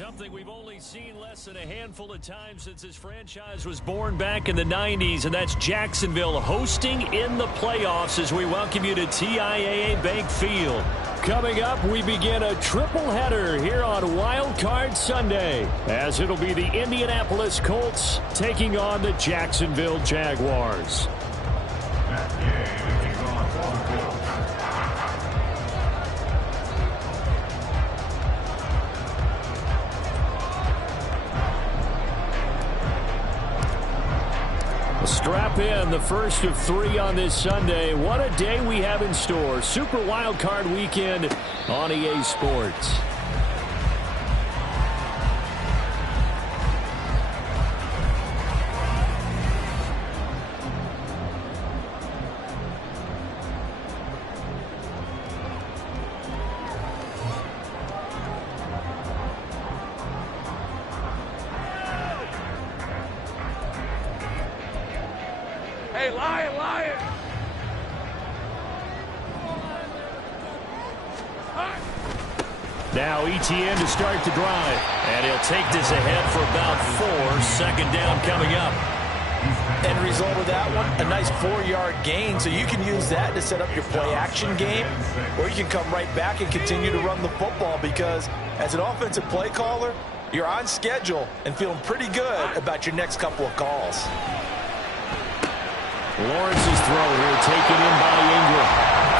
Something we've only seen less than a handful of times since this franchise was born back in the 90s, and that's Jacksonville hosting in the playoffs as we welcome you to TIAA Bank Field. Coming up, we begin a triple header here on Wild Card Sunday, as it'll be the Indianapolis Colts taking on the Jacksonville Jaguars. Strap in, the first of 3 on this Sunday. What a day we have in store. Super Wild Card Weekend on EA Sports. Hey, Lion! Now Etienne to start the drive. And he'll take this ahead for about 4. Second down coming up. End result of that one, a nice 4-yard gain. So you can use that to set up your play-action game, or you can come right back and continue to run the football, because as an offensive play caller, you're on schedule and feeling pretty good about your next couple of calls. Lawrence's throw here taken in by Ingram.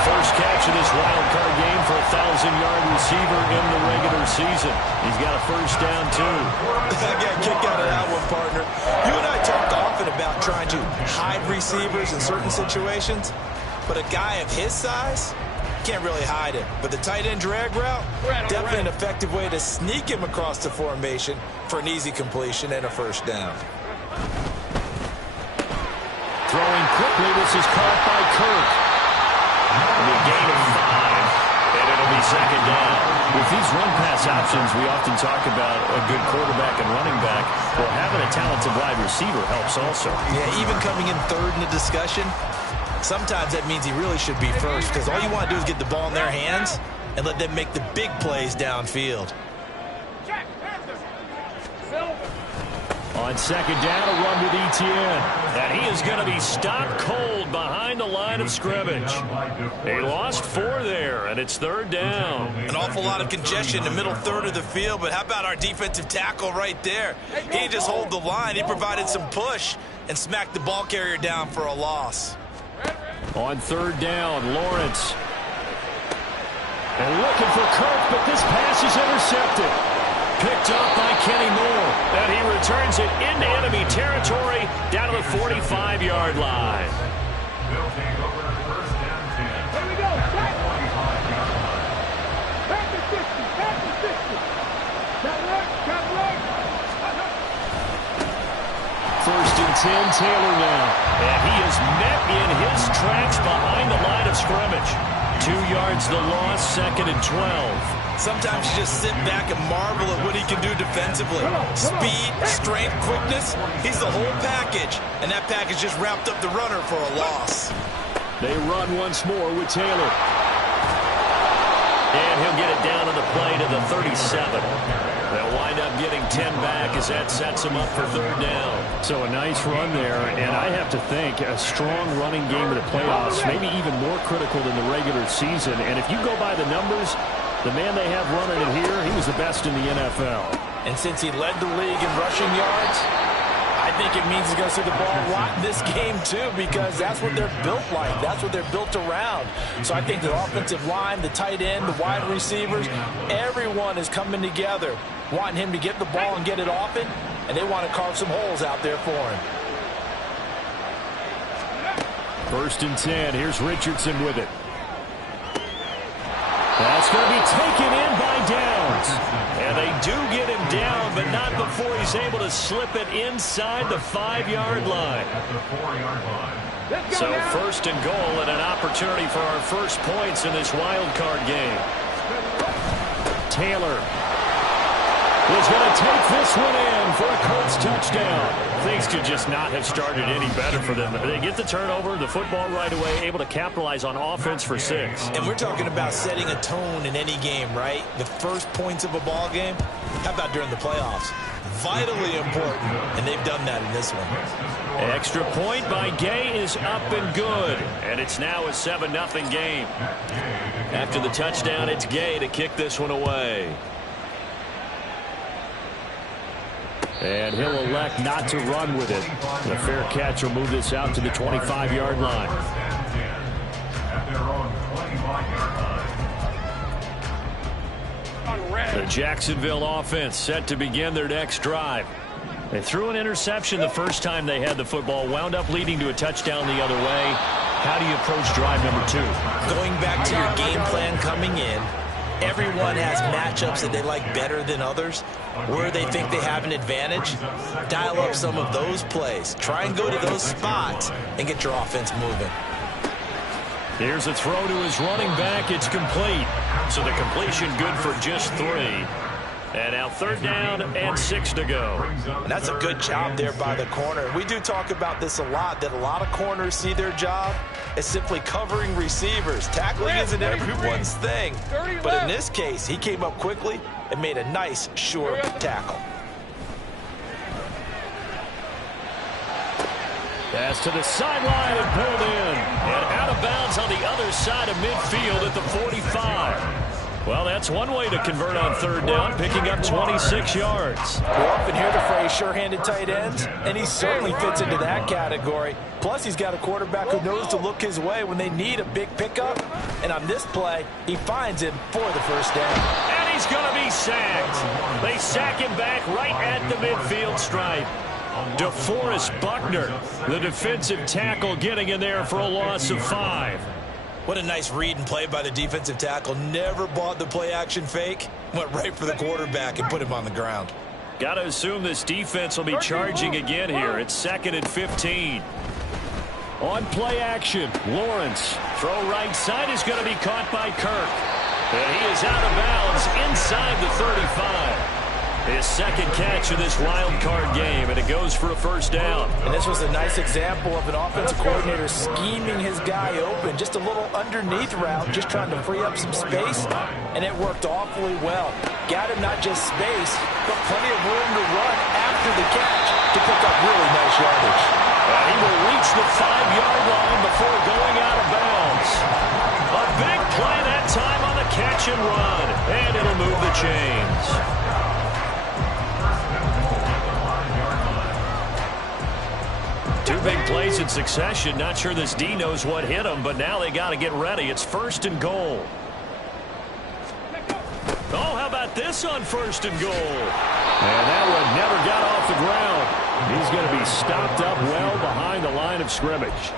First catch of this wild card game for a 1,000-yard receiver in the regular season. He's got a first down, too. I got a kick out of that one, partner. You and I talked often about trying to hide receivers in certain situations, but a guy of his size can't really hide it. But the tight end drag route, definitely an effective way to sneak him across the formation for an easy completion and a first down. Throwing quickly, this is caught by Kirk. A gain of 5, and it'll be second down. With these run-pass options, we often talk about a good quarterback and running back. Well, having a talented wide receiver helps also. Yeah, even coming in third in the discussion, sometimes that means he really should be first, because all you want to do is get the ball in their hands and let them make the big plays downfield. On second down, a run with Etienne. And he is going to be stopped cold behind the line of scrimmage. They lost 4 there, and it's third down. An awful lot of congestion in the middle third of the field, but how about our defensive tackle right there? He didn't just hold the line. He provided some push and smacked the ball carrier down for a loss. On third down, Lawrence. And looking for Kirk, but this pass is intercepted. Picked up by Kenny Moore. And he returns it into enemy territory down to the 45-yard line. Here we go. Back to 60. Got right. First and 10, Taylor now. And he is met in his tracks behind the line of scrimmage. 2 yards the loss, second and 12. Sometimes you just sit back and marvel at what he can do defensively. Speed, strength, quickness, he's the whole package. And that package just wrapped up the runner for a loss. They run once more with Taylor. And he'll get it down on the play to the 37. They'll wind up getting 10 back as that sets them up for third down. So a nice run there, and I have to think a strong running game in the playoffs, maybe even more critical than the regular season. And if you go by the numbers, the man they have running it here, he was the best in the NFL. And since he led the league in rushing yards, I think it means he's going to see the ball a lot in this game too, because that's what they're built like. That's what they're built around. So I think the offensive line, the tight end, the wide receivers, everyone is coming together, wanting him to get the ball and get it often, and they want to carve some holes out there for him. First and 10. Here's Richardson with it. That's going to be taken in by Downs. And they do get him down, but not before he's able to slip it inside the 5-yard line. So first and goal and an opportunity for our first points in this wild card game. Taylor. is going to take this one in for a Colts touchdown. Things could just not have started any better for them. They get the turnover, the football right away, able to capitalize on offense for 6. And we're talking about setting a tone in any game, right? The first points of a ball game. How about during the playoffs? Vitally important, and they've done that in this one. Extra point by Gay is up and good, and it's now a 7-0 game. After the touchdown, it's Gay to kick this one away. And he'll elect not to run with it. The fair catch will move this out to the 25-yard line. The Jacksonville offense set to begin their next drive. They threw an interception the first time they had the football, wound up leading to a touchdown the other way. How do you approach drive number 2? Going back to your game plan coming in, everyone has matchups that they like better than others. Where they think they have an advantage, dial up some of those plays. Try and go to those spots and get your offense moving. Here's a throw to his running back. It's complete. So the completion good for just 3. And now 3rd down and 6 to go. And that's a good job there by the corner. We do talk about this a lot, that a lot of corners see their job as simply covering receivers. Tackling isn't everyone's thing. But in this case, he came up quickly and made a nice, sure tackle. Pass to the sideline and pulled in. And out of bounds on the other side of midfield at the 45. Well, that's one way to convert on 3rd down, picking up 26 yards. We often hear the phrase sure-handed tight ends, and he certainly fits into that category. Plus, he's got a quarterback who knows to look his way when they need a big pickup. And on this play, he finds him for the 1st down. And he's going to be sacked. They sack him back right at the midfield stripe. DeForest Buckner, the defensive tackle, getting in there for a loss of 5. What a nice read and play by the defensive tackle. Never bought the play-action fake. Went right for the quarterback and put him on the ground. Got to assume this defense will be charging again here. It's 2nd and 15. On play action, Lawrence. Throw right side is going to be caught by Kirk. And he is out of bounds inside the 35. His 2nd catch of this wild card game, and it goes for a 1st down. And this was a nice example of an offensive coordinator scheming his guy open. Just a little underneath route, just trying to free up some space, and it worked awfully well. Got him not just space, but plenty of room to run after the catch to pick up really nice yardage. He will reach the 5-yard line before going out of bounds. A big play that time on the catch and run, and it'll move the chains. 2 big plays in succession. Not sure this D knows what hit him, but now they got to get ready. It's 1st and goal. Oh, how about this on 1st and goal? And that one never got off the ground. He's going to be stopped up well behind the line of scrimmage.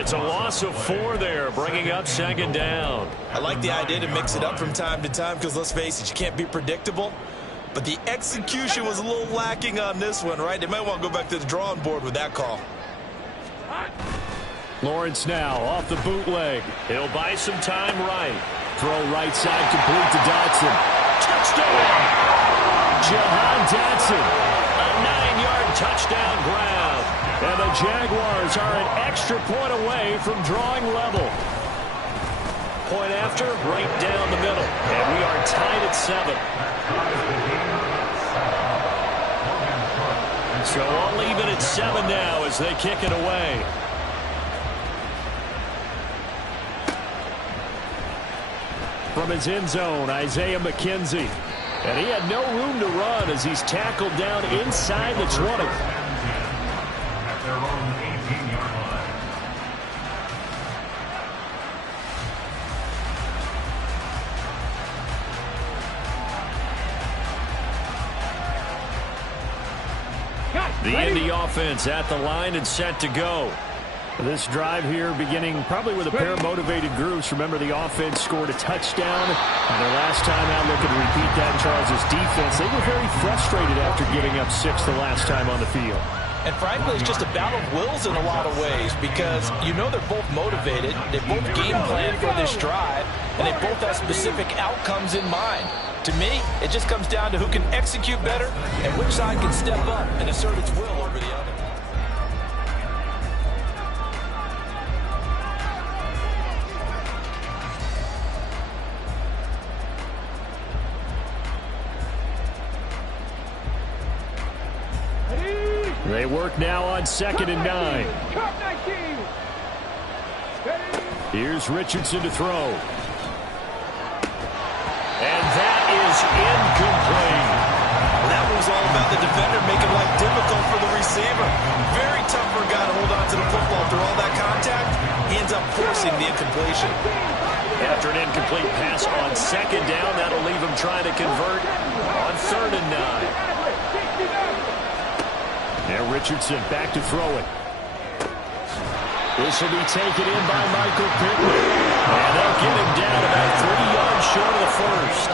It's a loss of 4 there, bringing up 2nd down. I like the idea to mix it up from time to time because, let's face it, you can't be predictable. But the execution was a little lacking on this one, right? They might want to go back to the drawing board with that call. Lawrence now off the bootleg. He'll buy some time right. Throw right side complete to Dotson. Touchdown! Jahan Dotson. A 9-yard touchdown grab. And the Jaguars are an extra point away from drawing level. Point after, right down the middle. And we are tied at 7. So all even at 7 now as they kick it away. From his end zone, Isaiah McKenzie. And he had no room to run as he's tackled down inside the 20. At their own 18-yard line. The Indy offense at the line and set to go. This drive here beginning probably with a pair of motivated groups. Remember, the offense scored a touchdown. And their last time out looking to repeat that, Charles' defense. They were very frustrated after giving up 6 the last time on the field. And frankly, it's just a battle of wills in a lot of ways because you know they're both motivated, they both game plan for this drive, and they both have specific outcomes in mind. To me, it just comes down to who can execute better and which side can step up and assert its will over the other. They work now on 2nd and 9. Here's Richardson to throw. And that is incomplete. Well, that was all about the defender making life difficult for the receiver. Very tough for a guy to hold on to the football through all that contact. He ends up forcing the incompletion. After an incomplete pass on 2nd down, that'll leave him trying to convert on 3rd and 9. Now Richardson back to throw it. This will be taken in by Michael Pittman. And they'll get him down about 3 yards short of the first.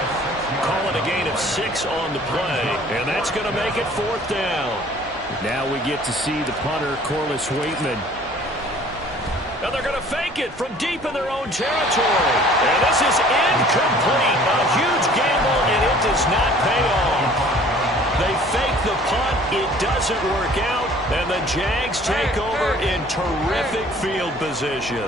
Call it a gain of 6 on the play. And that's going to make it 4th down. Now we get to see the punter, Corliss Waitman. Now they're going to fake it from deep in their own territory. And this is incomplete. A huge gamble, and it does not pay off. They fake the punt. It doesn't work out. And the Jags take over in terrific field position.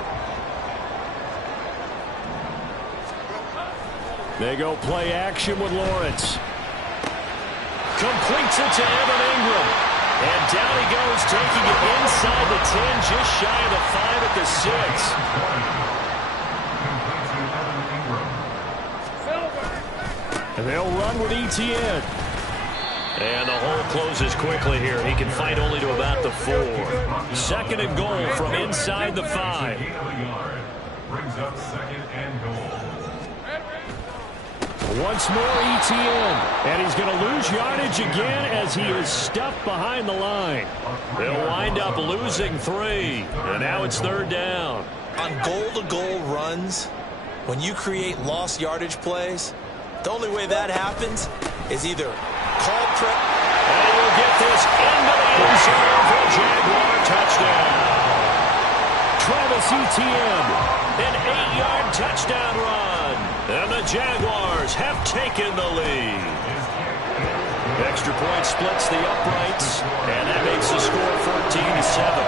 They go play action with Lawrence. Completes it to Evan Ingram. And down he goes, taking it inside the 10, just shy of the 5 at the 6. And they'll run with Etienne. And the hole closes quickly here. He can fight only to about the 4. 2nd and goal from inside the 5. Brings up 2nd and goal. Once more Etienne. And he's going to lose yardage again as he is stuffed behind the line. They'll wind up losing 3. And now it's 3rd down. On goal-to-goal runs, when you create lost yardage plays, the only way that happens is either call trip. And we'll get this into the end zone for a Jaguar touchdown. Travis Etienne, an 8-yard touchdown run. And the Jaguars have taken the lead. Extra point splits the uprights, and that makes the score 14-7.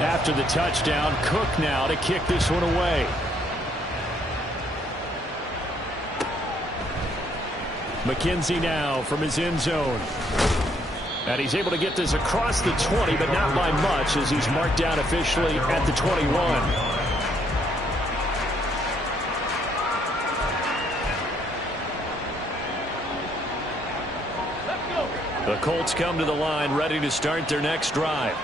After the touchdown, Cook now to kick this one away. McKenzie now from his end zone. And he's able to get this across the 20, but not by much as he's marked down officially at the 21. The Colts come to the line ready to start their next drive.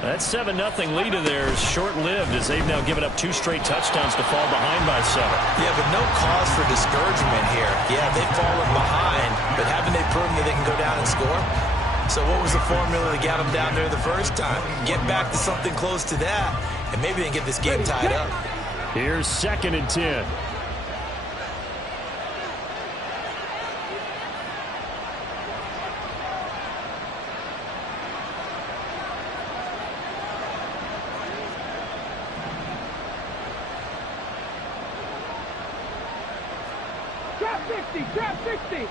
That 7-0 lead of theirs short-lived as they've now given up 2 straight touchdowns to fall behind by 7. Yeah, but no cause for discouragement here. Yeah, they've fallen behind, but haven't they proven that they can go down and score? So what was the formula that got them down there the first time? Get back to something close to that, and maybe they can get this game tied up. Here's 2nd and 10. Trap 60.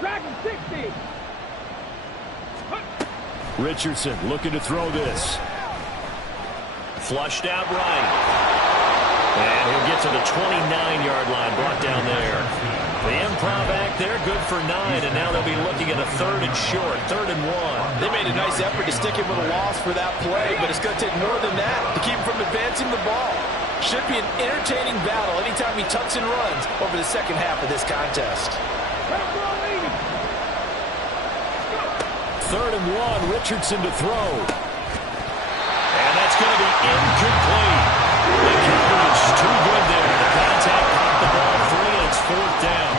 Dragon 60. Richardson looking to throw this. Flushed out right. And he'll get to the 29-yard line, brought down there. The improv act there, good for 9, and now they'll be looking at a 3rd and short, 3rd and 1. They made a nice effort to stick him with a loss for that play, but it's going to take more than that to keep him from advancing the ball. Should be an entertaining battle anytime he tucks and runs over the second half of this contest. 3rd and 1, Richardson to throw. And that's going to be incomplete. The coverage too good there. The contact caught the ball free, and it's 4th down.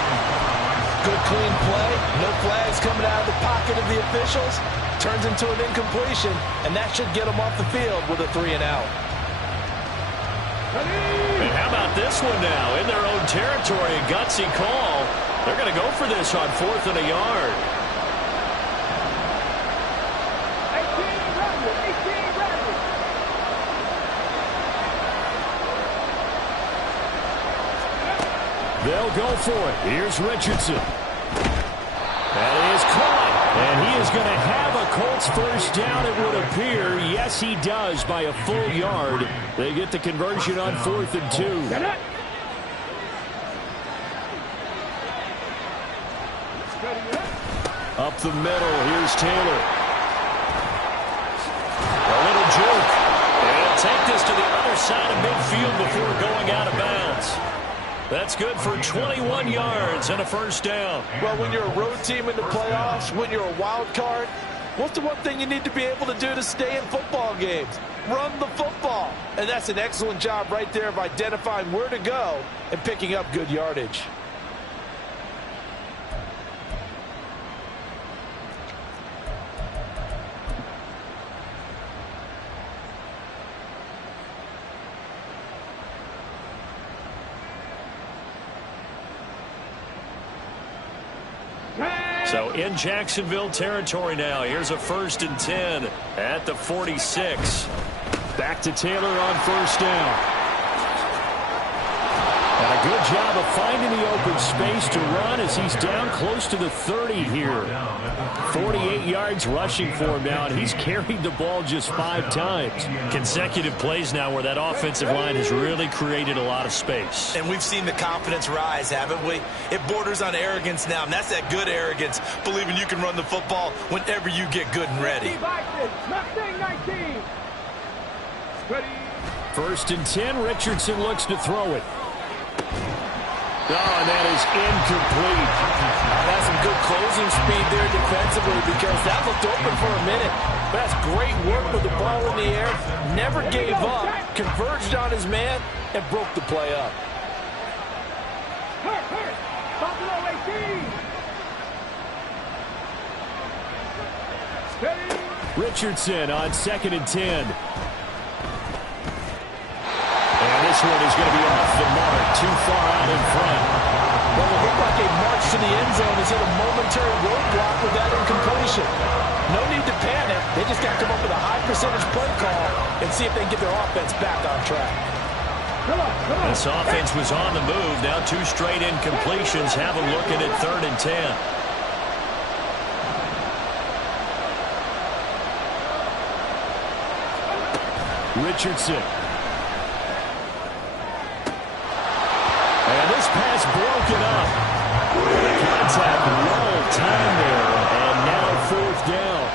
Good clean play. No flags coming out of the pocket of the officials. Turns into an incompletion, and that should get them off the field with a 3 and out. And how about this one now? In their own territory, a gutsy call. They're going to go for this on 4th and a yard. They'll go for it. Here's Richardson. That is caught. And he is going to have a Colts first down, it would appear. Yes, he does by a full yard. They get the conversion on 4th and 2. Up the middle, here's Taylor. A little juke. And he'll take this to the other side of midfield before going out of bounds. That's good for 21 yards and a first down. Well, when you're a road team in the playoffs, when you're a wild card, what's the one thing you need to be able to do to stay in football games? Run the football. And that's an excellent job right there of identifying where to go and picking up good yardage. So in Jacksonville territory now. Here's a 1st and 10 at the 46. Back to Taylor on first down. And a good job of finding the open space to run as he's down close to the 30 here. 48 yards rushing for him now, and he's carried the ball just 5 times. Consecutive plays now where that offensive line has really created a lot of space. And we've seen the confidence rise, haven't we? It borders on arrogance now, and that's that good arrogance, believing you can run the football whenever you get good and ready. 1st and 10, Richardson looks to throw it. Oh, and that is incomplete. That's some good closing speed there defensively because that looked open for a minute. That's great work with the ball in the air. Never gave up, converged on his man, and broke the play up. Richardson on 2nd and 10. And this one is going to be off the mark, too far out in front. Well, it looked like a march to the end zone is hit a momentary roadblock with that incompletion. No need to panic. They just got to come up with a high percentage play call and see if they can get their offense back on track. This offense was on the move. Now 2 straight incompletions. Have them looking at 3rd and 10. Richardson. And this pass broken up. Contact well timed there. And now 4th down.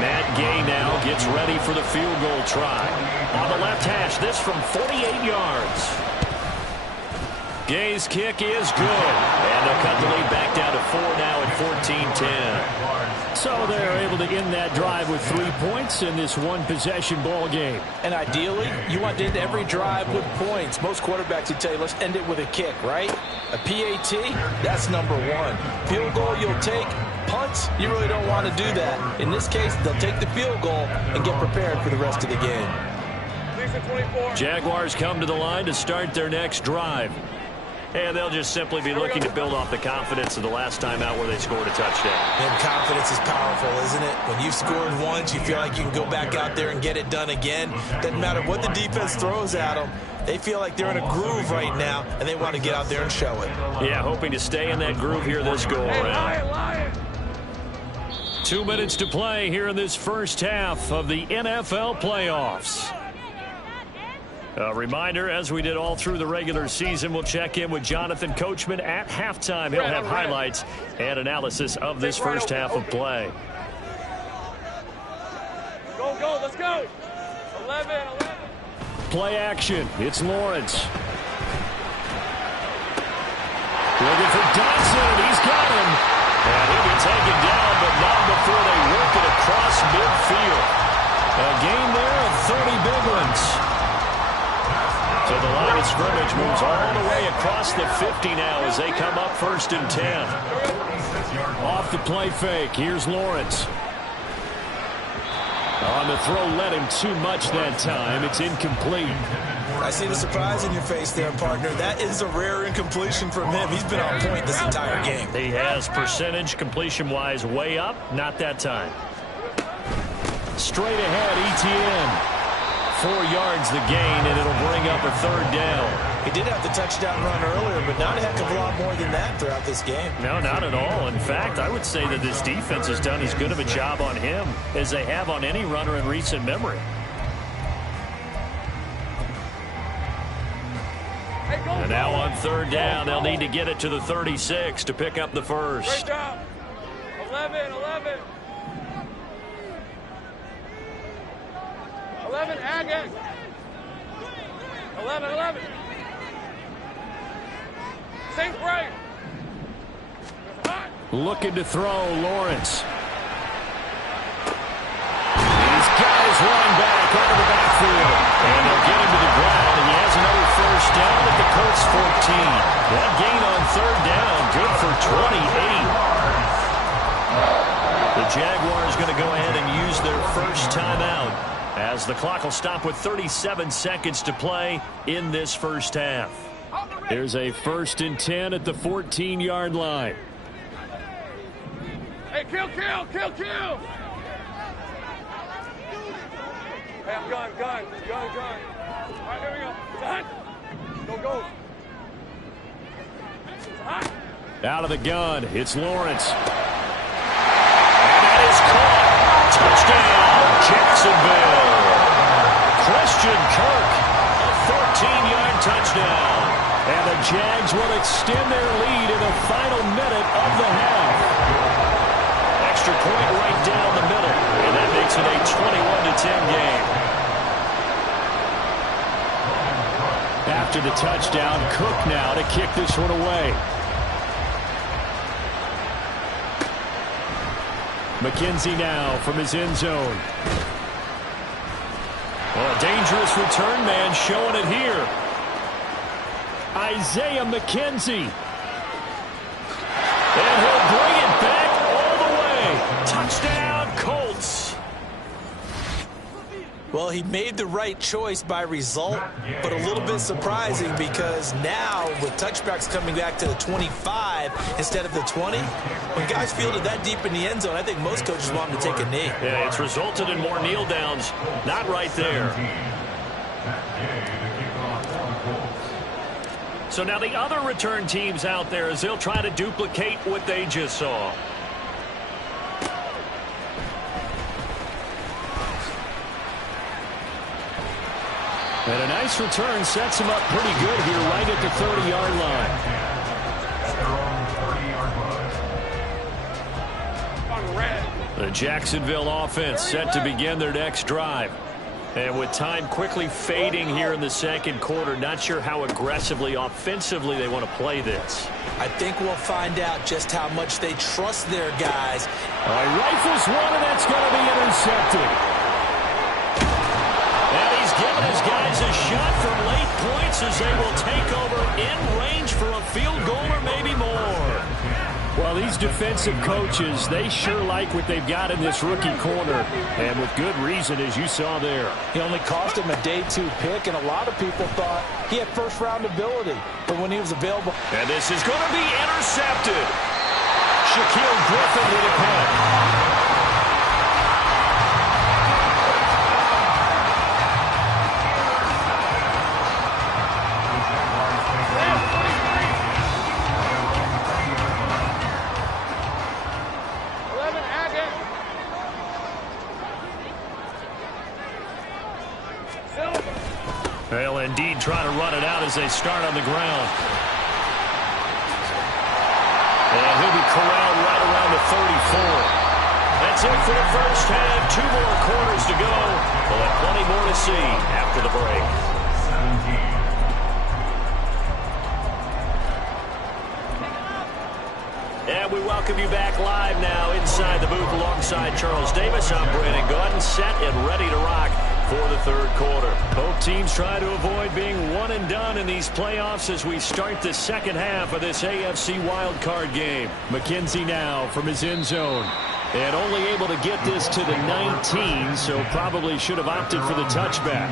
Matt Gay now gets ready for the field goal try. On the left hash, this from 48 yards. Gay's kick is good. And they'll cut the lead back down to 4 now at 14-10. So they're able to end that drive with 3 points in this one-possession ball game. And ideally, you want to end every drive with points. Most quarterbacks would tell you, let's end it with a kick, right? A PAT, that's number 1. Field goal you'll take. Punts, you really don't want to do that. In this case, they'll take the field goal and get prepared for the rest of the game. Jaguars come to the line to start their next drive. And they'll just simply be looking to build off the confidence of the last time out where they scored a touchdown. And confidence is powerful, isn't it? When you've scored once, you feel like you can go back out there and get it done again. Doesn't matter what the defense throws at them. They feel like they're in a groove right now, and they want to get out there and show it. Yeah, hoping to stay in that groove here this go-around. 2 minutes to play here in this first half of the NFL playoffs. A reminder, as we did all through the regular season, we'll check in with Jonathan Coachman at halftime. He'll have highlights and analysis of this first half of play. Go, let's go. 11. Play action. It's Lawrence. Looking for Dodson. He's got him. And he'll be taken down, but not before they work it across midfield. A gain there of 30 big ones. So the line of scrimmage moves all the way across the 50 now as they come up 1st and 10. Off the play fake. Here's Lawrence. On the throw, led him too much that time. It's incomplete. I see the surprise in your face there, partner. That is a rare incompletion from him. He's been on point this entire game. He has percentage completion-wise way up. Not that time. Straight ahead, ETN. 4 yards the gain, and it'll bring up a third down. He did have the touchdown run earlier, but not a heck of a lot more than that throughout this game. No, not at all. In fact, I would say that this defense has done as good of a job on him as they have on any runner in recent memory. And now on third down, they'll need to get it to the 36 to pick up the first. Great job. 11. 11, Agate. 11. Safe break. Looking to throw, Lawrence. These guys running back out of the backfield. And they'll get him to the ground, and he has another first down at the Colts 14. That gain on third down, good for 28. The Jaguars going to go ahead and use their first timeout, as the clock will stop with 37 seconds to play in this first half. There's a 1st and 10 at the 14-yard line. Hey, kill. Hey, I'm gun. All right, here we go. It's hot. Go. It's hot. Out of the gun, it's Lawrence. And that is caught. Touchdown, Jacksonville. Christian Kirk, a 14-yard touchdown. And the Jags will extend their lead in the final minute of the half. Extra point right down the middle, and that makes it a 21-10 game. After the touchdown, Cook now to kick this one away. McKenzie now from his end zone. Well, a dangerous return man showing it here. Isaiah McKenzie. And he'll bring it back all the way. Touchdown, Colts. Well, he made the right choice by result, but a little bit surprising because now with touchbacks coming back to the 25 instead of the 20, when guys fielded that deep in the end zone, I think most coaches want him to take a knee. Yeah, it's resulted in more kneel downs. Not right there. So now the other return teams out there as they'll try to duplicate what they just saw. And a nice return sets him up pretty good here right at the 30-yard line. The Jacksonville offense set to begin their next drive. And with time quickly fading here in the second quarter, not sure how aggressively, offensively they want to play this. I think we'll find out just how much they trust their guys. Rifles one, and that's going to be intercepted. And he's giving his guys a shot from late points as they will take over in range for a field goal or maybe more. Well, these defensive coaches, they sure like what they've got in this rookie corner, and with good reason, as you saw there. He only cost him a day 2 pick, and a lot of people thought he had first-round ability. But when he was available... And this is going to be intercepted. Shaquille Griffin with a punt. They'll indeed try to run it out as they start on the ground. And he'll be corralled right around the 34. That's it for the first half. 2 more quarters to go. We'll have plenty more to see after the break. 17. And we welcome you back live now inside the booth alongside Charles Davis. I'm Brandon Gaudin, set and ready to rock for the third quarter. Both teams try to avoid being one and done in these playoffs as we start the second half of this AFC wildcard game. McKenzie now from his end zone. And only able to get this to the 19, so probably should have opted for the touchback.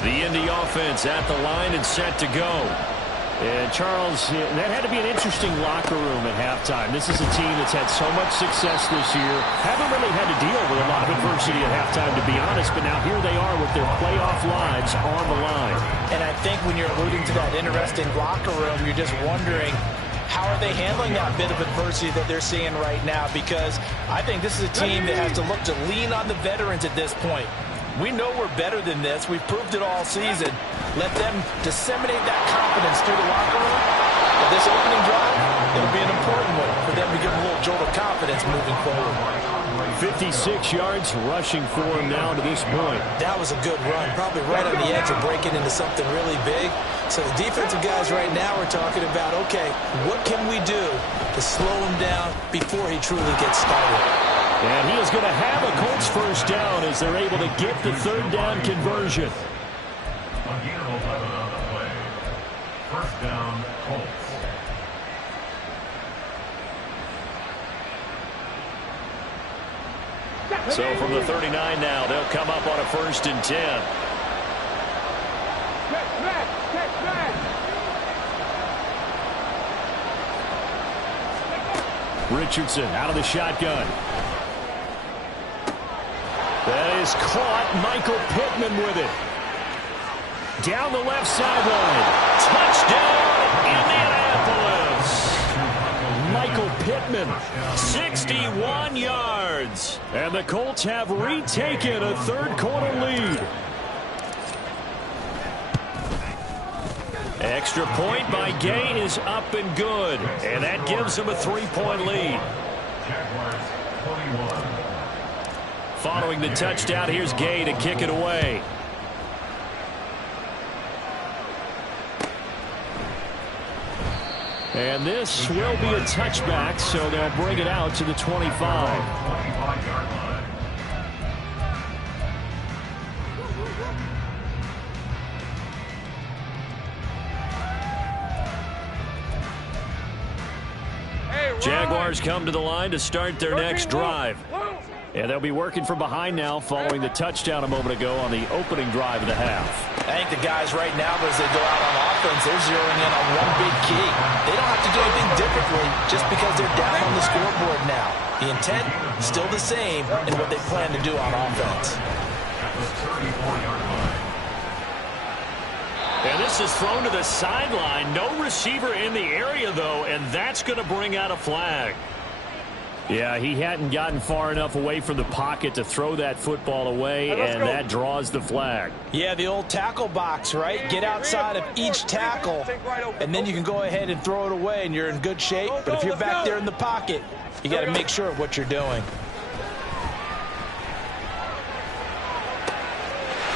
The Indy offense at the line and set to go. And Charles, that had to be an interesting locker room at halftime. This is a team that's had so much success this year. Haven't really had to deal with a lot of adversity at halftime, to be honest. But now here they are with their playoff lives on the line. And I think when you're alluding to that interesting locker room, you're just wondering, how are they handling that bit of adversity that they're seeing right now? Because I think this is a team that has to look to lean on the veterans at this point. We know we're better than this. We've proved it all season. Let them disseminate that confidence through the locker room. But this opening drive, it'll be an important one for them to give them a little jolt of confidence moving forward. 56 yards rushing for him now to this point. That was a good run, probably right on the edge of breaking into something really big. So the defensive guys right now are talking about, okay, what can we do to slow him down before he truly gets started? And he is going to have a Colts first down as they're able to get the third down conversion. Again, 11 on the play. First down, Colts. So from the 39 now, they'll come up on a 1st and 10. Richardson out of the shotgun. That is caught. Michael Pittman with it. Down the left sideline. Touchdown, Indianapolis. Michael Pittman, 61 yards. And the Colts have retaken a third-quarter lead. Extra point by Gay is up and good. And that gives them a 3-point lead. Jaguars 21. Following the touchdown, here's Gay to kick it away. And this will be a touchback, so they'll bring it out to the 25. 25-yard line. Jaguars come to the line to start their next drive. And they'll be working from behind now following the touchdown a moment ago on the opening drive of the half. I think the guys right now, as they go out on offense, they're zeroing in on one big key. They don't have to do anything differently just because they're down on the scoreboard now. The intent, still the same in what they plan to do on offense. At the 34-yard line. And this is thrown to the sideline. No receiver in the area, though, and that's going to bring out a flag. Yeah, he hadn't gotten far enough away from the pocket to throw that football away, and that draws the flag. Yeah, the old tackle box, right? Get outside of each tackle, and then you can go ahead and throw it away, and you're in good shape. But if you're back there in the pocket, you got to make sure of what you're doing.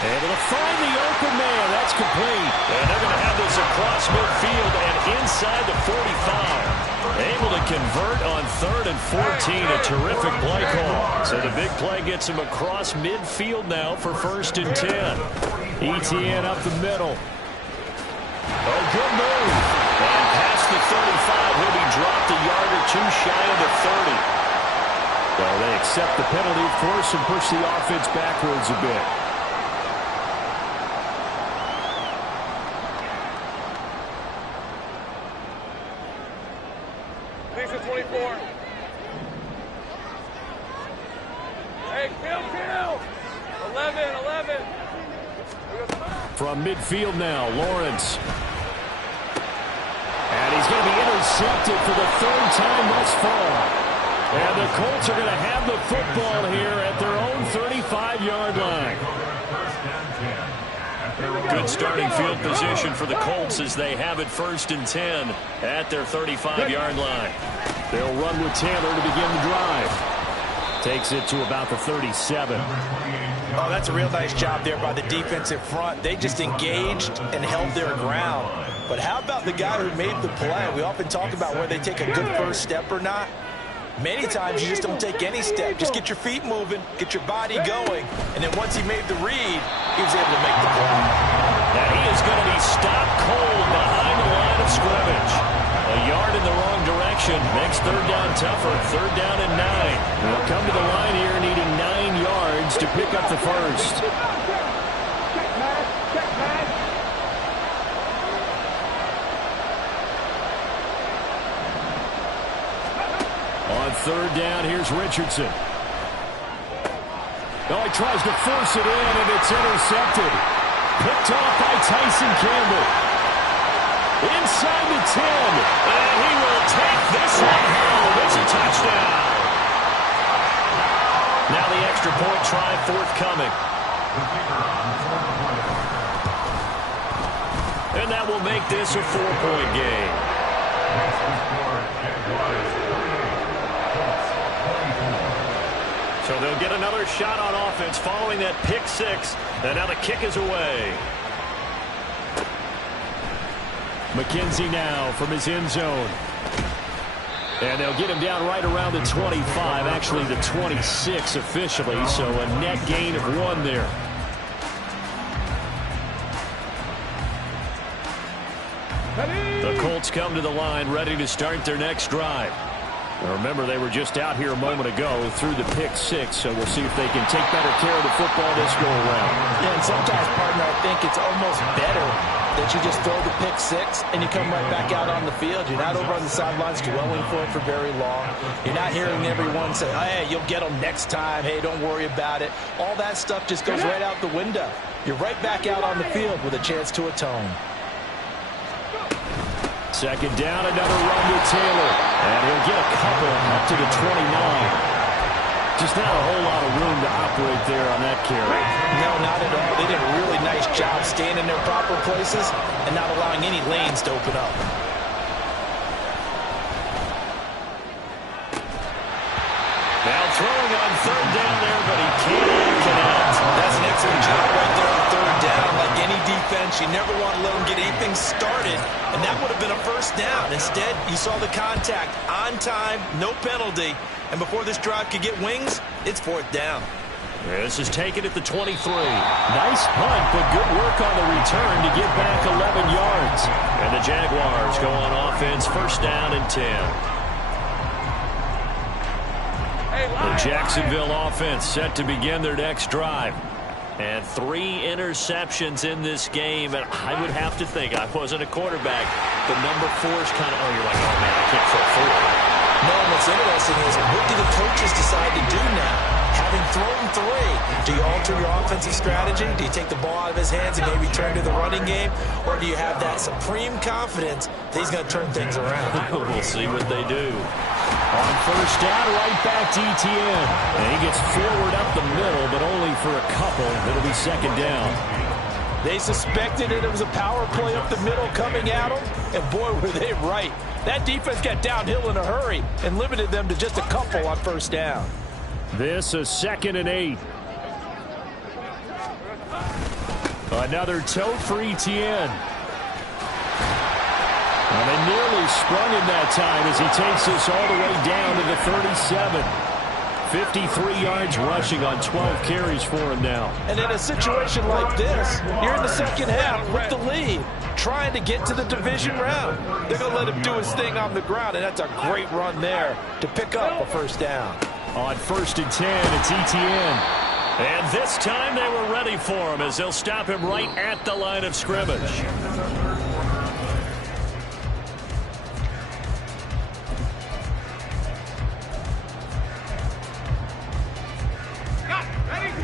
Able to find the open man. That's complete. And they're going to have this across midfield and inside the 45. Able to convert on 3rd and 14. A terrific play call. So the big play gets him across midfield now for 1st and 10. ETN up the middle. Oh, good move. And past the 35. He'll be dropped a yard or two shy of the 30. Well, they accept the penalty, of course, and push the offense backwards a bit. Thanks for 24. Hey, kill. 11. From midfield now, Lawrence. And he's going to be intercepted for the 3rd time thus far. And the Colts are going to have the football here at their own 35-yard line. Good starting field position for the Colts as they have it 1st and 10 at their 35-yard line. They'll run with Taylor to begin the drive. Takes it to about the 37. Oh, that's a real nice job there by the defensive front. They just engaged and held their ground. But how about the guy who made the play? We often talk about where they take a good first step or not. Many times you just don't take any step. Just get your feet moving, get your body going, and then once he made the read, he was able to make the play. And he is going to be stopped cold behind the line of scrimmage. in the wrong direction. Makes third down tougher. Third down and 9. They'll come to the line here needing 9 yards to pick up the first. On third down, here's Richardson. Oh, he tries to force it in, and it's intercepted. Picked off by Tyson Campbell. Inside the 10. And he will take this one home. It's a touchdown. Now the extra point try forthcoming. And that will make this a 4-point game. So they'll get another shot on offense following that pick 6. And now the kick is away. McKenzie now from his end zone. And they'll get him down right around the 25, actually the 26 officially, so a net gain of 1 there. The Colts come to the line ready to start their next drive. Now remember, they were just out here a moment ago through the pick 6, so we'll see if they can take better care of the football this go around. Yeah, and sometimes, partner, I think it's almost better that you just throw the pick 6 and you come right back out on the field. You're not over on the sidelines dwelling for it for very long. You're not hearing everyone say, hey, you'll get them next time. Hey, don't worry about it. All that stuff just goes right out the window. You're right back out on the field with a chance to atone. Second down, another run to Taylor. And he'll get a couple up to the 29. Just not a whole lot of room to operate there on that carry. No, not at all. They did a really nice job staying in their proper places and not allowing any lanes to open up. Now throwing on third down there, but he can't connect. That's an excellent job right there on third down. Like any defense, you never want to let them get anything started, and that would have been a first down. Instead, you saw the contact on time, no penalty, and before this drive could get wings, it's fourth down. This is taken at the 23. Nice punt, but good work on the return to get back 11 yards. And the Jaguars go on offense, first down and 10. The Jacksonville offense set to begin their next drive. And 3 interceptions in this game. And I would have to think, I wasn't a quarterback, but number 4 is kind of, oh, you're like, oh, man, I can't throw 4. No, and what's interesting is, what do the coaches decide to do now? Having thrown 3, do you alter your offensive strategy? Do you take the ball out of his hands and maybe turn to the running game? Or do you have that supreme confidence that he's going to turn things around? We'll see what they do. On first down, right back to Etienne. And he gets forward up the middle, but only for a couple. It'll be second down. They suspected it was a power play up the middle coming at them, and boy, were they right. That defense got downhill in a hurry and limited them to just a couple on first down. This is 2nd and 8. Another tote for Etienne. And they nearly sprung him that time as he takes this all the way down to the 37. 53 yards rushing on 12 carries for him now. And in a situation like this, you're in the second half with the lead, trying to get to the division round. They're going to let him do his thing on the ground, and that's a great run there to pick up a first down. On 1st and 10, it's Etienne. And this time they were ready for him as they'll stop him right at the line of scrimmage.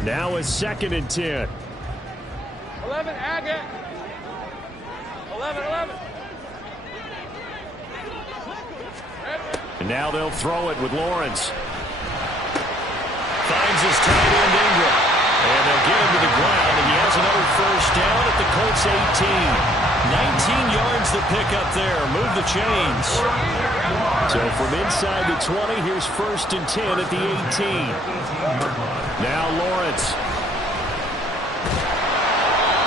Now is 2nd and 10. 11, Agate. 11. And now they'll throw it with Lawrence. Finds his tight end Ingram. And they'll get him to the ground, and he has another first down at the Colts 18. 19 yards to pick up there. Move the chains. So from inside the 20, here's 1st and 10 at the 18. Now Lawrence.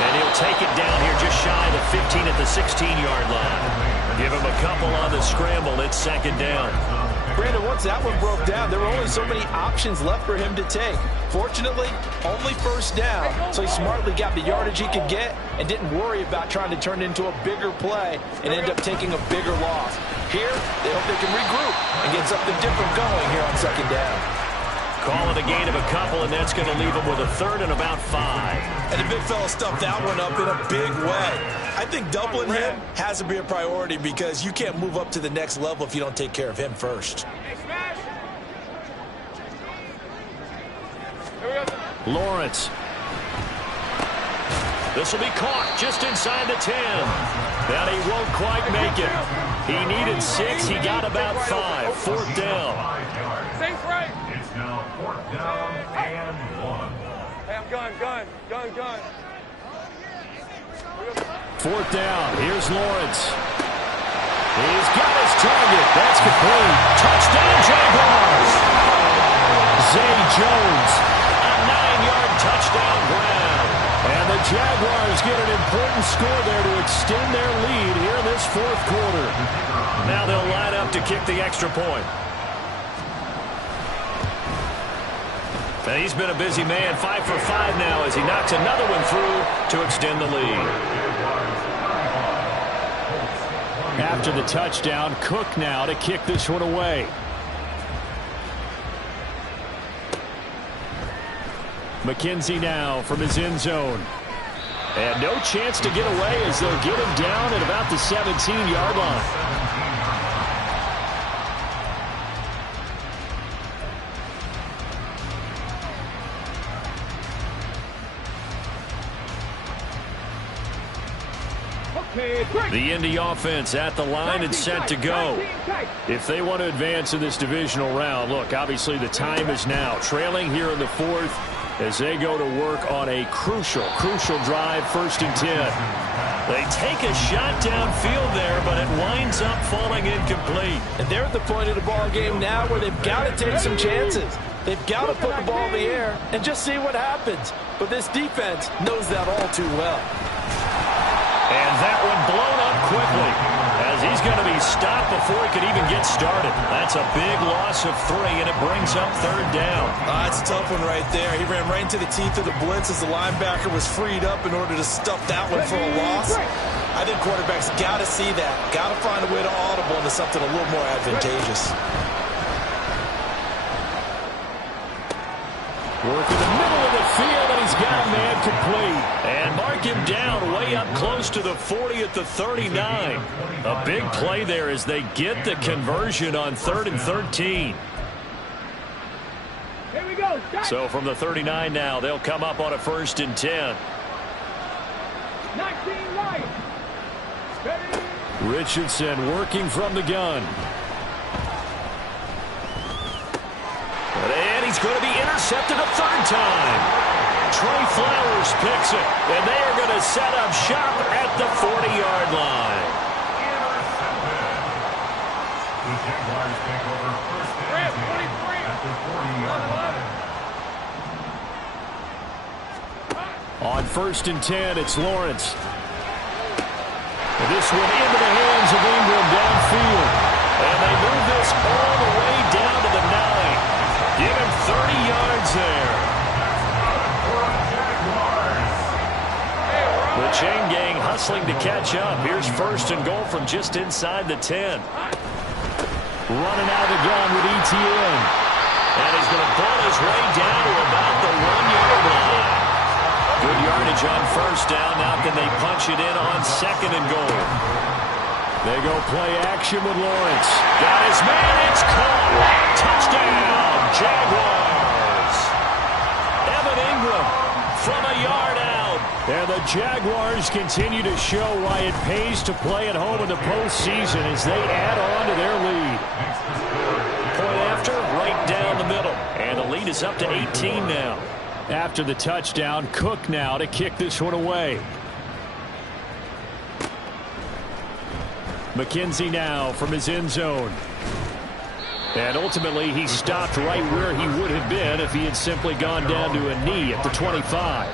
And he'll take it down here just shy of the 15 at the 16-yard line. Give him a couple on the scramble. It's 2nd down. Brandon, once that one broke down, there were only so many options left for him to take. Fortunately, only first down, so he smartly got the yardage he could get and didn't worry about trying to turn it into a bigger play and end up taking a bigger loss. Here, they hope they can regroup and get something different going here on second down. Call it a gain of a couple, and that's going to leave them with a third and about 5. And the big fella stuffed that one up in a big way. I think doubling him has to be a priority because you can't move up to the next level if you don't take care of him first. Lawrence. This will be caught just inside the 10. And he won't quite make it. He needed 6. He got about 5. Fourth down. Think right. It's now 4th down and 1. Hey, I'm gun. Fourth down. Here's Lawrence. He's got his target. That's complete. Touchdown, Jaguars. Zay Jones. A 9-yard touchdown grab. And the Jaguars get an important score there to extend their lead here in this fourth quarter. Now they'll line up to kick the extra point. And he's been a busy man, 5 for 5 now as he knocks another one through to extend the lead. After the touchdown, Cook now to kick this one away. McKenzie now from his end zone. And no chance to get away as they'll get him down at about the 17-yard line. The Indy offense at the line and set to go. If they want to advance in this divisional round, look, obviously the time is now. Trailing here in the fourth as they go to work on a crucial drive, 1st and 10. They take a shot downfield there, but it winds up falling incomplete. And they're at the point of the ball game now where they've got to take some chances. They've got to put the ball in the air and just see what happens. But this defense knows that all too well. And that one blown up quickly as he's going to be stopped before he could even get started. That's a big loss of 3, and it brings up 3rd down. That's a tough one right there. He ran right into the teeth of the blitz as the linebacker was freed up in order to stuff that one for a loss. I think quarterbacks got to see that. Got to find a way to audible into something a little more advantageous. Work in the middle of the field, and he's got a man complete. And mark him down way up close to the 40 at the 39. A big play there as they get the conversion on 3rd and 13. Here we go. So from the 39 now, they'll come up on a 1st and 10. 19 right. Ready. Richardson working from the gun. And he's going to be intercepted a 3rd time. Trey Flowers picks it, and they are going to set up shop at the 40-yard line. The Jaguars take over 1st and 10 at the 40-yard line. On 1st and 10, it's Lawrence. And this one into the hands of Ingram downfield. And they move this all the way down to the 9. Give him 30 yards there. The chain gang hustling to catch up. Here's 1st and goal from just inside the 10. Running out of the gun with Etienne. And he's going to pull his way down to about the 1-yard line. Good yardage on 1st down. Now can they punch it in on 2nd and goal? They go play action with Lawrence. Got his man. It's caught. Touchdown, Jaguars. Evan Ingram from a yard out. And the Jaguars continue to show why it pays to play at home in the postseason as they add on to their lead. Point after, right down the middle. And the lead is up to 18 now. After the touchdown, Cook now to kick this one away. McKenzie now from his end zone. And ultimately, he stopped right where he would have been if he had simply gone down to a knee at the 25.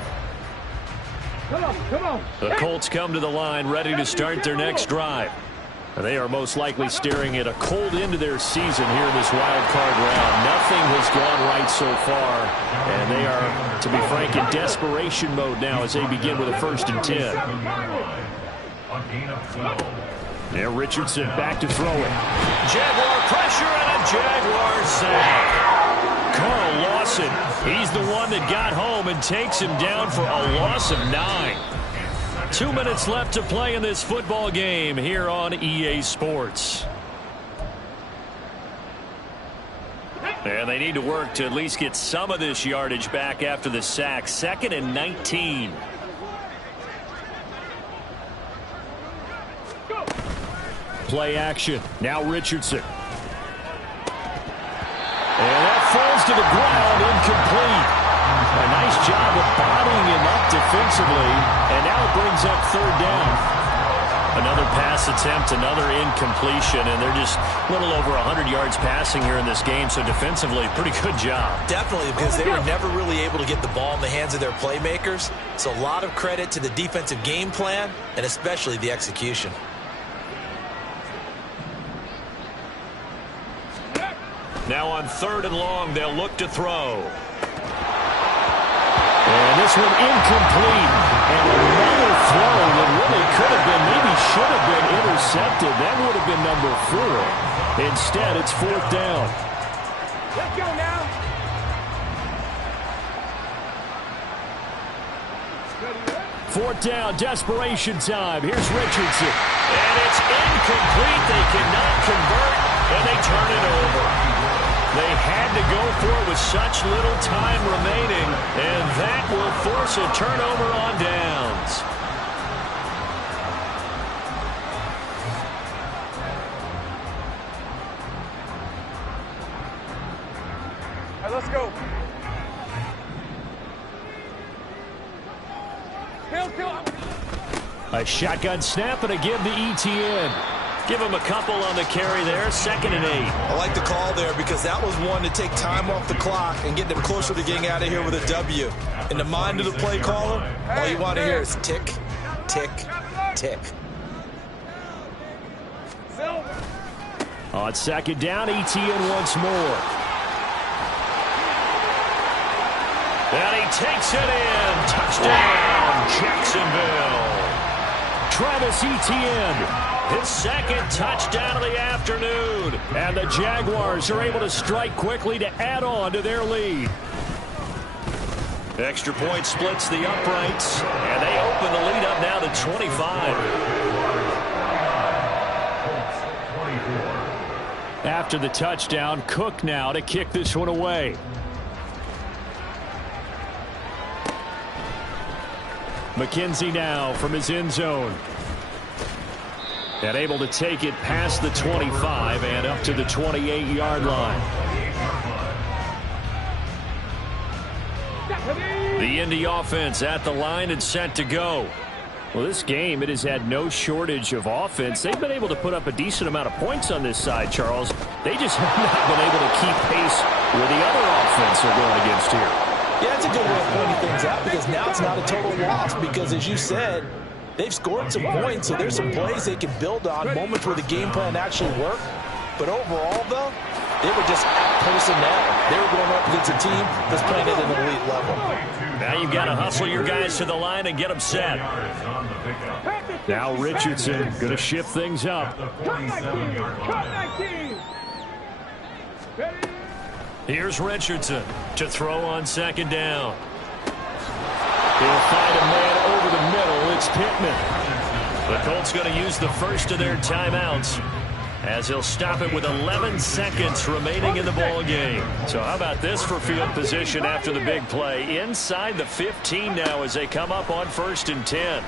Come on. The Colts come to the line ready to start their next drive. They are most likely staring at a cold end to their season here in this wild card round. Nothing has gone right so far, and they are, to be frank, in desperation mode now as they begin with a 1st and 10. A gain of 12. There, Richardson back to throw it. Jaguar pressure and a Jaguar sack. Carl Lawson, he's the one that got home and takes him down for a loss of 9. 2 minutes left to play in this football game here on EA Sports. And they need to work to at least get some of this yardage back after the sack. 2nd and 19. Play action. Now Richardson. And that falls to the ground, incomplete. A nice job of bodying him up defensively, and now it brings up 3rd down. Another pass attempt, another incompletion, and they're just a little over 100 yards passing here in this game, so defensively, pretty good job. Definitely, because they were never really able to get the ball in the hands of their playmakers, so a lot of credit to the defensive game plan, and especially the execution. Now on 3rd and long, they'll look to throw. And this one incomplete. And another throw that really could have been, maybe should have been intercepted. That would have been number 4. Instead, it's 4th down. Let's go now. 4th down, desperation time. Here's Richardson. And it's incomplete. They cannot convert, and they turn it over. They had to go for it with such little time remaining, and that will force a turnover on downs. All right, let's go. A shotgun snap and a give to ETN. Give him a couple on the carry there. 2nd and 8. I like the call there because that was one to take time off the clock and get them closer to getting out of here with a W. In the mind of the play caller, all you want to hear is tick, tick, tick. On 2nd down, ETN once more. And he takes it in. Touchdown, Jacksonville. Travis Etienne. His 2nd touchdown of the afternoon. And the Jaguars are able to strike quickly to add on to their lead. Extra point splits the uprights. And they open the lead up now to 25. After the touchdown, Cook now to kick this one away. McKenzie now from his end zone. And able to take it past the 25 and up to the 28-yard line. The Indy offense at the line and set to go. Well, this game, it has had no shortage of offense. They've been able to put up a decent amount of points on this side, Charles. They just have not been able to keep pace with the other offense they're going against here. Yeah, it's a good way of pointing things out because now it's not a total loss because, as you said, they've scored some points, so there's some plays they can build on, moments where the game plan actually worked. But overall, though, they were just out personnel. They were going up against a team that's playing at an elite level. Now you've got to hustle your guys to the line and get them set. Now Richardson going to shift things up. Here's Richardson to throw on 2nd down. He'll find a man over the middle. It's Pittman. The Colts going to use the first of their timeouts as he'll stop it with 11 seconds remaining in the ball game. So how about this for field position after the big play? Inside the 15 now as they come up on 1st and 10.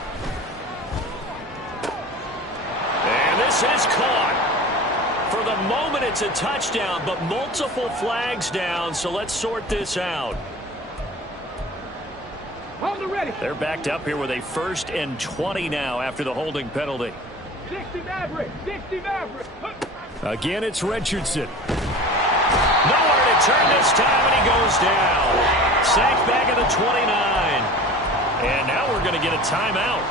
And this is caught. For the moment, it's a touchdown, but multiple flags down, so let's sort this out. They're backed up here with a 1st and 20 now after the holding penalty. 60 Maverick, 60 Maverick. Again, it's Richardson. Nowhere to turn this time, and he goes down. Sacked back at the 29. And now we're going to get a timeout.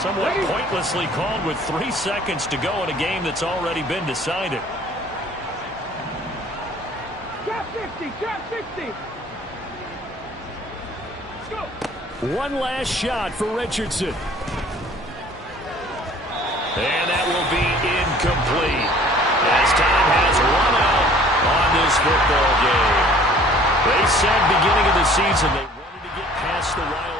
Somewhat pointlessly called with 3 seconds to go in a game that's already been decided. Drop 50, drop 60. Go. One last shot for Richardson. And that will be incomplete, as time has run out on this football game. They said beginning of the season they wanted to get past the Wild